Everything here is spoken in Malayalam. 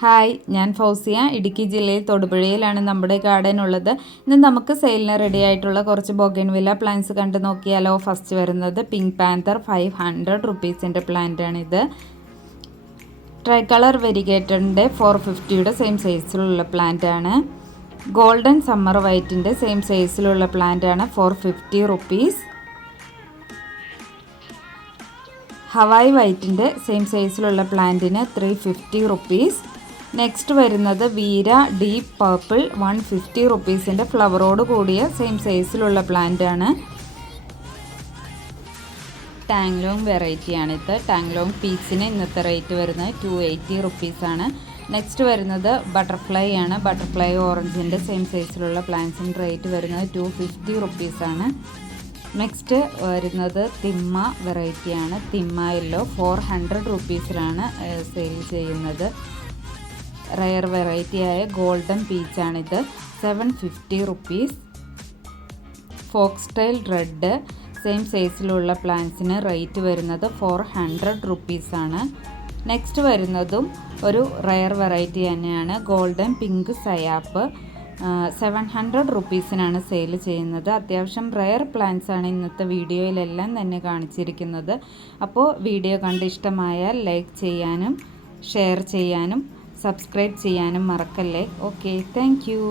ഹായ്, ഞാൻ ഫൗസിയ. ഇടുക്കി ജില്ലയിൽ തൊടുപുഴയിലാണ് നമ്മുടെ ഗാർഡൻ ഉള്ളത്. ഇന്ന് നമുക്ക് സെയിലിന് റെഡി ആയിട്ടുള്ള കുറച്ച് ബൊഗൻവില്ല പ്ലാന്റ്സ് കണ്ടു നോക്കിയാലോ. ഫസ്റ്റ് വരുന്നത് പിങ്ക് പാന്തർ 500 റുപ്പീസിൻ്റെ പ്ലാന്റാണിത്. ട്രൈ കളർ വെരിഗേറ്ററിൻ്റെ 450യുടെ സെയിം സൈസിലുള്ള പ്ലാന്റാണ്. ഗോൾഡൻ സമ്മർ വൈറ്റിൻ്റെ സെയിം സൈസിലുള്ള പ്ലാന്റാണ് 450 റുപ്പീസ്. ഹവായ് വൈറ്റിൻ്റെ സെയിം സൈസിലുള്ള പ്ലാന്റിന് 350 റുപ്പീസ്. നെക്സ്റ്റ് വരുന്നത് വീര ഡീപ്പ് പർപ്പിൾ 150 റുപ്പീസിൻ്റെ ഫ്ലവറോട് കൂടിയ സെയിം സൈസിലുള്ള പ്ലാന്റാണ്. ടാങ്ലോങ് വെറൈറ്റിയാണിത്. ടാങ്ലോങ് പീസിന് ഇന്നത്തെ റേറ്റ് വരുന്നത് 280 റുപ്പീസാണ്. നെക്സ്റ്റ് വരുന്നത് ബട്ടർഫ്ലൈ ആണ്. ബട്ടർഫ്ലൈ ഓറഞ്ചിൻ്റെ സെയിം സൈസിലുള്ള പ്ലാന്റ്സിന് റേറ്റ് വരുന്നത് 250 റുപ്പീസാണ്. നെക്സ്റ്റ് വരുന്നത് തിമ്മ വെറൈറ്റിയാണ്. തിമ്മ യെല്ലോ 400 റുപ്പീസിലാണ് സെയിൽ ചെയ്യുന്നത്. റയർ വെറൈറ്റിയായ ഗോൾഡൻ പീച്ചാണിത്, 750 rupees. Fox tail red same സൈസിലുള്ള പ്ലാന്റ്സിന് റേറ്റ് വരുന്നത് 400 റുപ്പീസാണ്. നെക്സ്റ്റ് വരുന്നതും ഒരു റയർ വെറൈറ്റി തന്നെയാണ്. ഗോൾഡൻ പിങ്ക് സയാപ്പ് 700 റുപ്പീസിനാണ് സെയിൽ ചെയ്യുന്നത്. അത്യാവശ്യം റയർ പ്ലാന്റ്സ് ആണ് ഇന്നത്തെ വീഡിയോയിലെല്ലാം തന്നെ കാണിച്ചിരിക്കുന്നത്. അപ്പോൾ വീഡിയോ കണ്ട് ഇഷ്ടമായാൽ ലൈക്ക് ചെയ്യാനും ഷെയർ ചെയ്യാനും സബ്സ്ക്രൈബ് ചെയ്യാനും മറക്കല്ലേ. Okay, thank you.